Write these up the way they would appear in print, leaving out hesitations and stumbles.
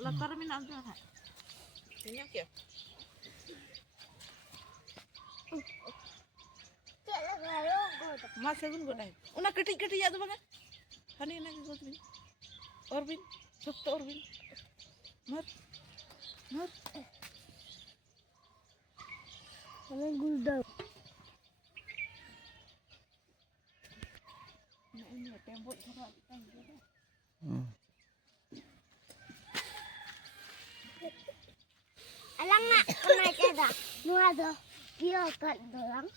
Latar minat tu kan? Ini apa? Mas seven good night. Una keti ya tu bang? Hani nak ikut bin? Orbin, sabtu Orbin. Mat. Mana gulda? Ini tembok sangat tinggi. Alang nak kena ceda. Mua do, dia kat doang.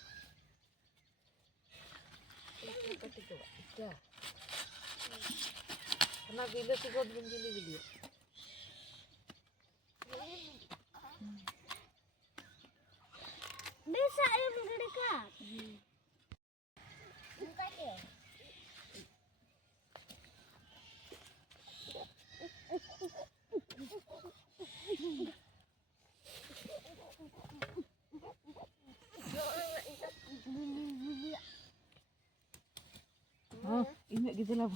Karena bila sih kau belum beli. Bisa yang dekat. Bukan dia. Oh, ini gitu lah.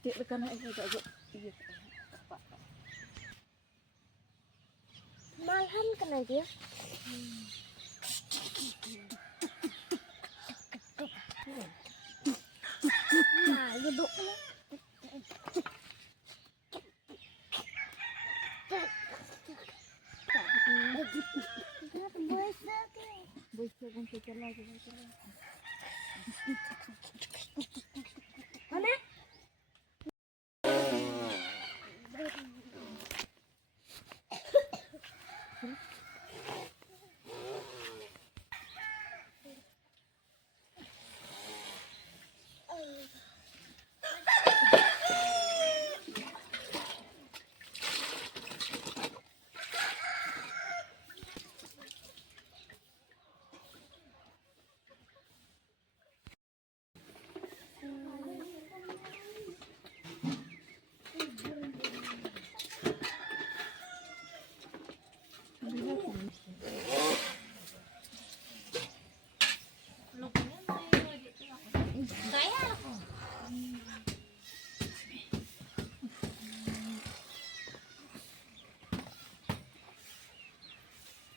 Cik rekan aku tak iya. Malahan kena dia. Nah, duduk ni. Mana?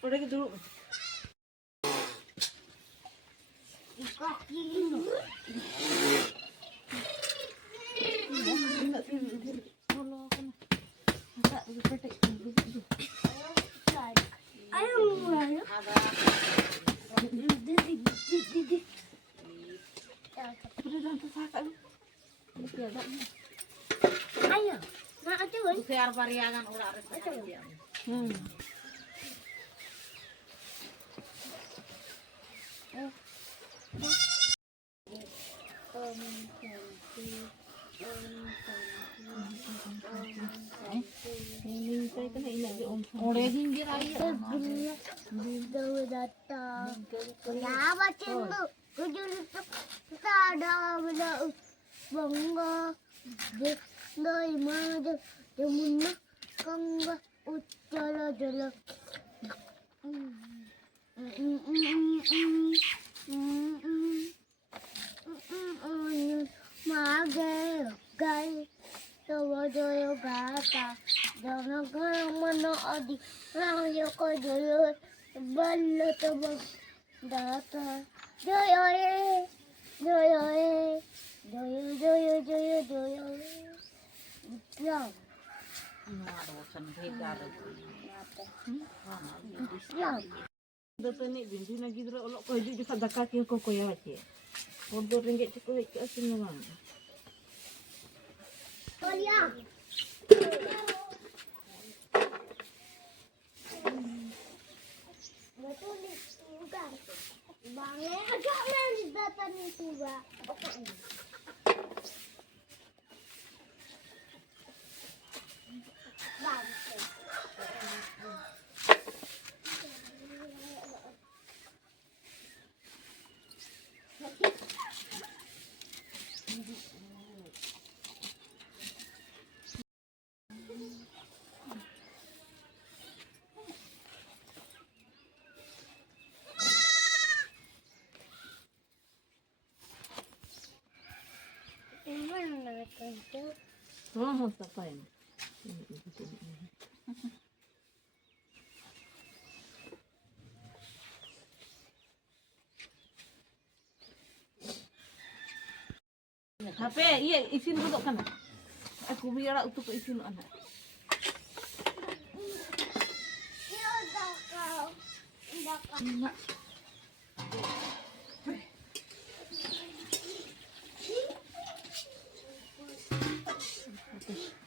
Udah gitu dulu. Ayo, nak aja kan? Biar variangan ulah resep. Oleh hinggir aja. Bila datang, ya macam tu. Kujul tak ada benda bangga. Dari mana demuna kangga ucala jala. Mage gai Joyo gata jangan mana adi rayo ko joyo ballo tebak data joyo Islam Islam Dapat ni bini lagi dulu olok kau juga kat zakar kau kau ya cik. Order ringgit cukup ke asin memang. Kolia betul ni bukan bangnya agak main data ni juga pokoknya itu. Oh, apa ini? HP, iya isin dulu kan. Aku biar untuk isin anak. Iya udah kau. Udah kau. Enak.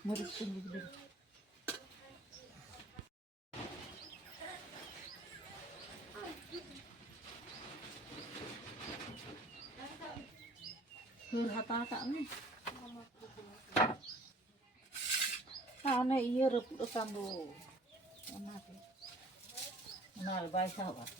Murid sendiri. Hata-hata nih. Ane iya reput kambo. Enak. Kenal baik sahabat.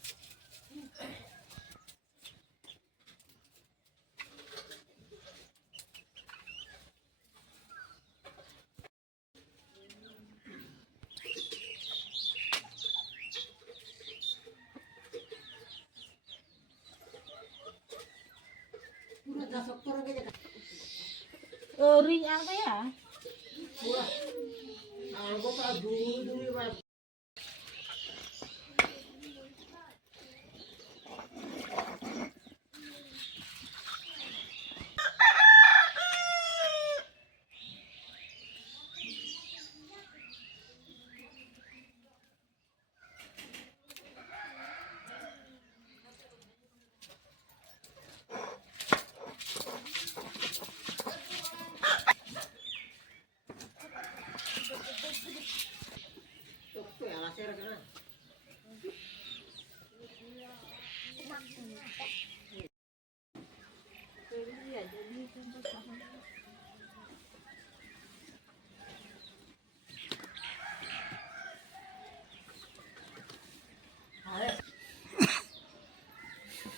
Ring apa ya?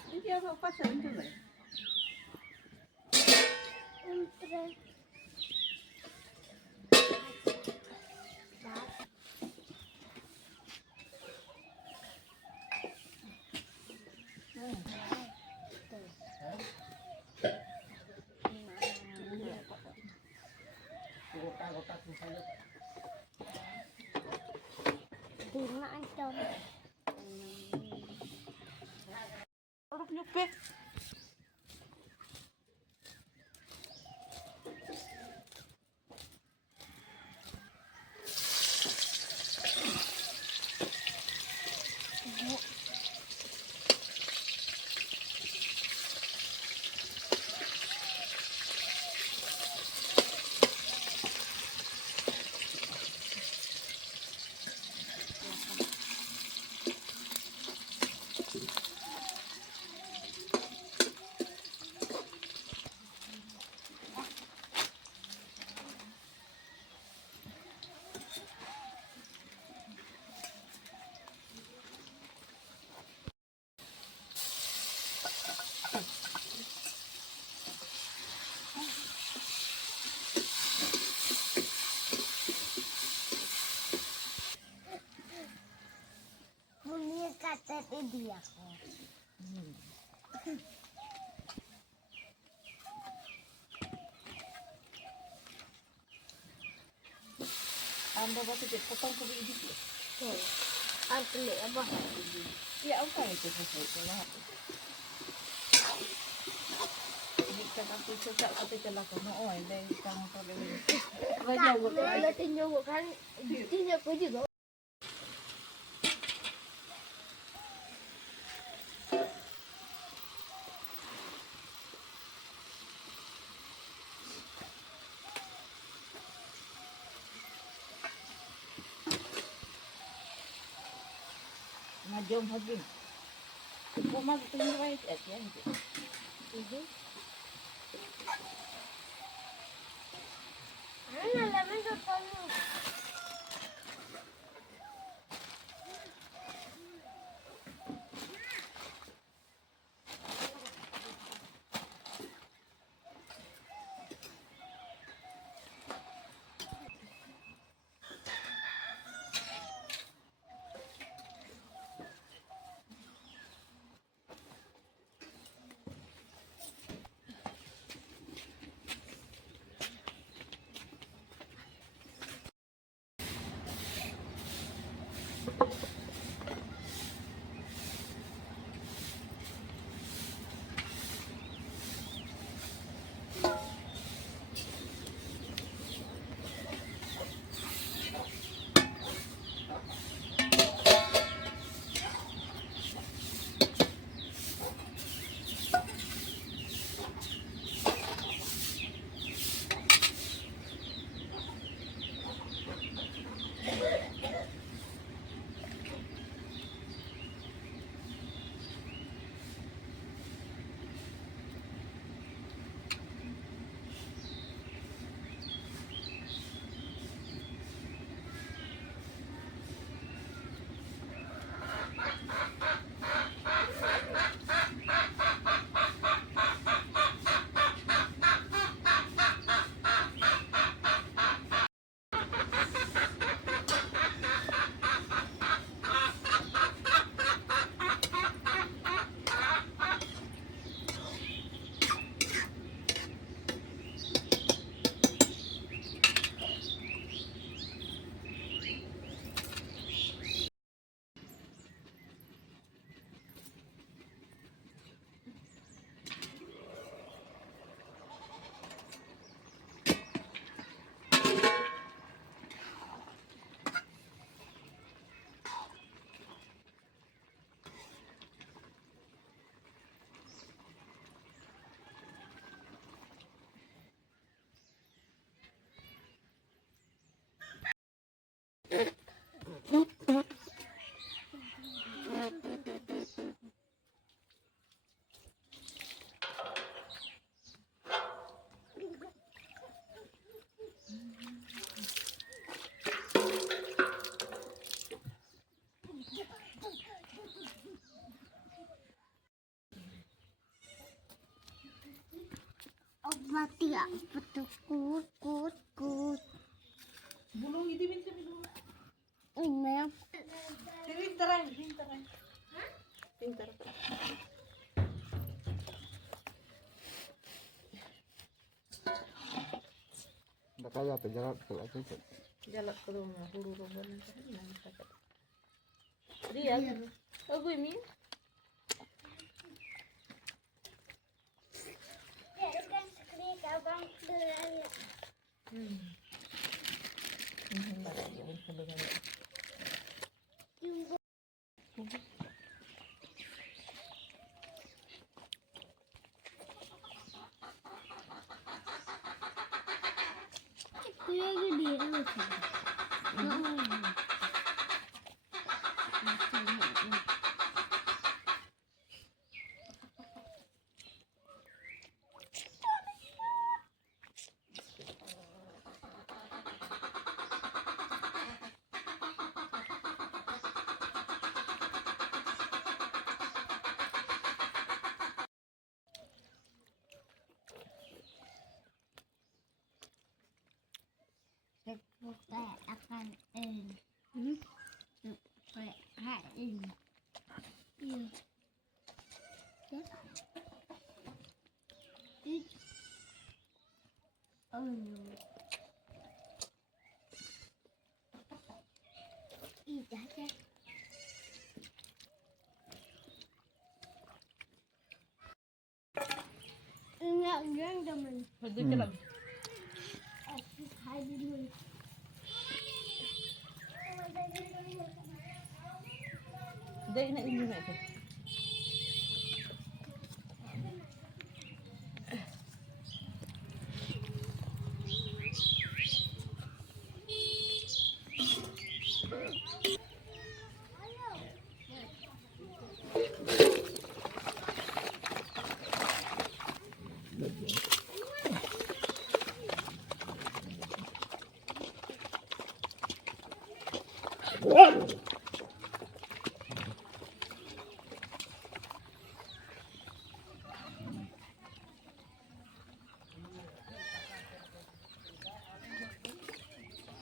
Ini apa pasal itu, Mbak? Untuk. Bunga itu. Orang nyupe. Bunyi kata dia. Anda pasti potong ke biji. Apa ni apa? Ya apa itu sesuatu lah. Ini kan aku cakap kata celah kono, oh ini kamu kalau ini. Banyak Kalau tinjau kan, tinjau aku juga. Majom hagin. Kumag tingin right at yan. Ano naman sa pano? Obat ya, betul kut. Bulong ini minta bulong. Ini Pintar aja, pintar aja. Pintar. Nggak kaya tuh jalan tuh aku tuh. Jalak ke rumah, hulu rumah nanti nanti sakit. Dia, oh gue min. kan sekali abang dulu. Kuya gede lucu. Supaya akan supaya hari iya ya iya ya enggak teman Pergi ke lagi. hai dulu Jadi nak ini nak tu. Wah.